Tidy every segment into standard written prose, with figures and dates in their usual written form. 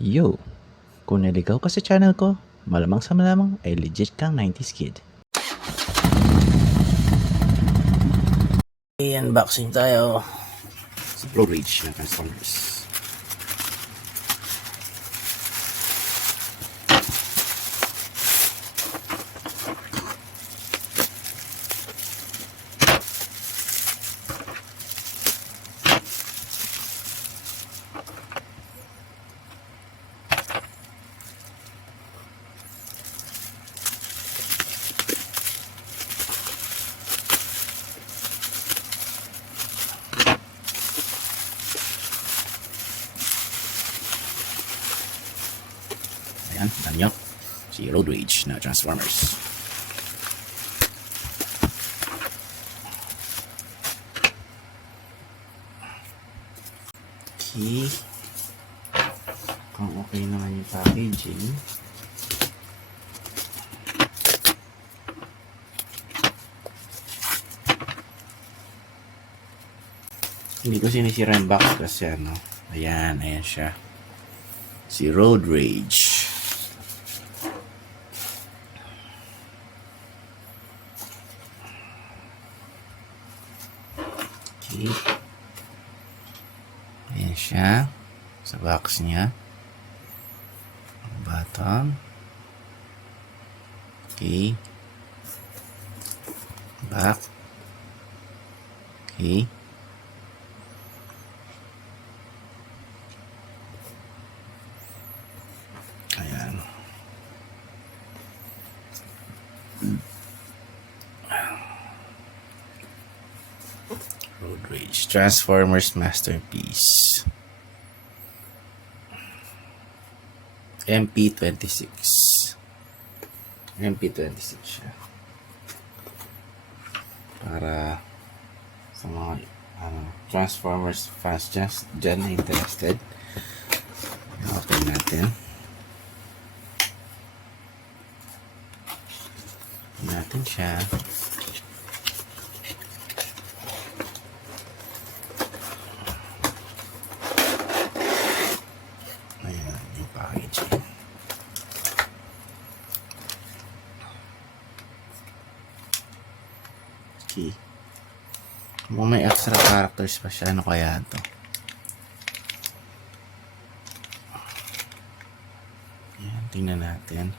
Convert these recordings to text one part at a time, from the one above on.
Yo! Kung naligaw ka sa channel ko, malamang sa malamang ay legit kang 90s kid. I-unboxing tayo sa Blue Ridge na Transformers. Ayan, alam nyo, si Road Rage na Transformers. Okay. Kung okay naman yung packaging. Hindi ko sinisira yung box kasi ano. Ayan, ayan siya. Si Road Rage. Okay. Ayan siya. Sa box niya. Bottom. Okay. Back. Okay. Ayan. Road Rage Transformers Masterpiece MP26 MP26 siya para sa mga Transformers fans dyan na interested. Open natin siya. Ayan yung packaging. Okay. Kung may extra characters pa siya, ano kaya ito? Ayan, tingnan natin.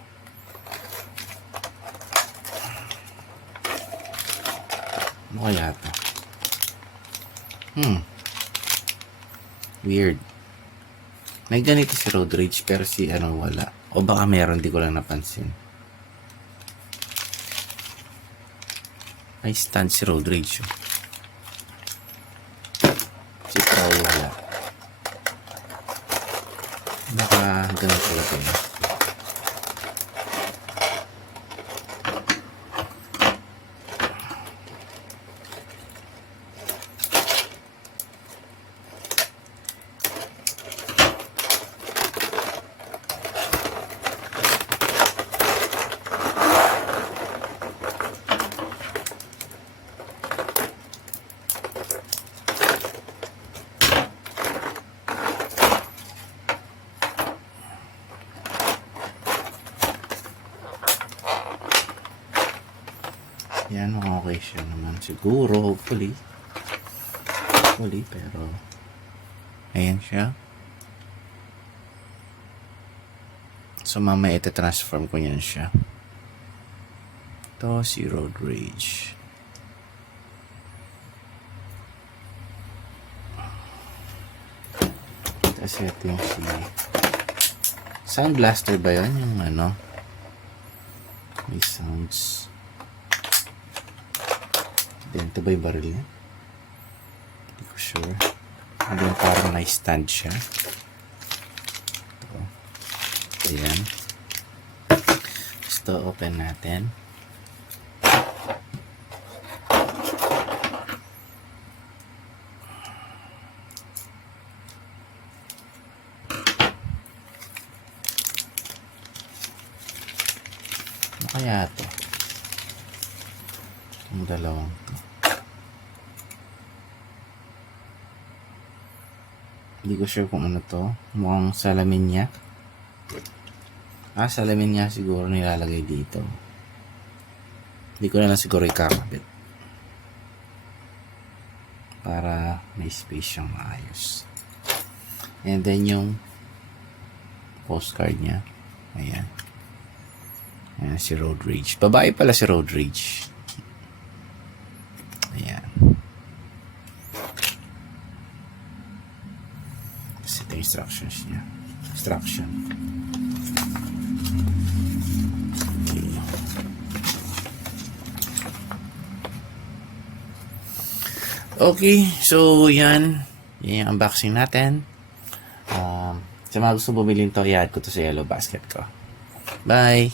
Ano kaya ito? Weird. May ganito si Road Rage pero si ano wala. O baka meron, di ko lang napansin. May stand si Road Rage. Si Crow wala. Baka ganito lang yun. Yan, okay siya naman siguro, hopefully, pero ayan siya. So mamaya ita-transform ko yan siya. Ito si Road Rage. Tapos ito yung si Sound Blaster ba yun? Yung ano, may sounds. Then, ito ba yung baril niya? Hindi ko sure. And then, parang na-stand siya. Ito. Ayan. Ito, open natin. Ano kaya ito? Yung dalawang to. Hindi ko sure kung ano to. Mukhang salamin niya. Salamin niya siguro nilalagay dito. Hindi ko na lang siguro ikakabit. Para may space siyang maayos. And then yung postcard niya. Ayan. Ayan si Road Rage. Babae pala si Road Rage. Ayan. Tapos ito yung instructions niya. Instruction. Okay. Okay, so yan. Yan yung unboxing natin. Sa mga gusto bumili nito, i-add ko to sa yellow basket ko. Bye!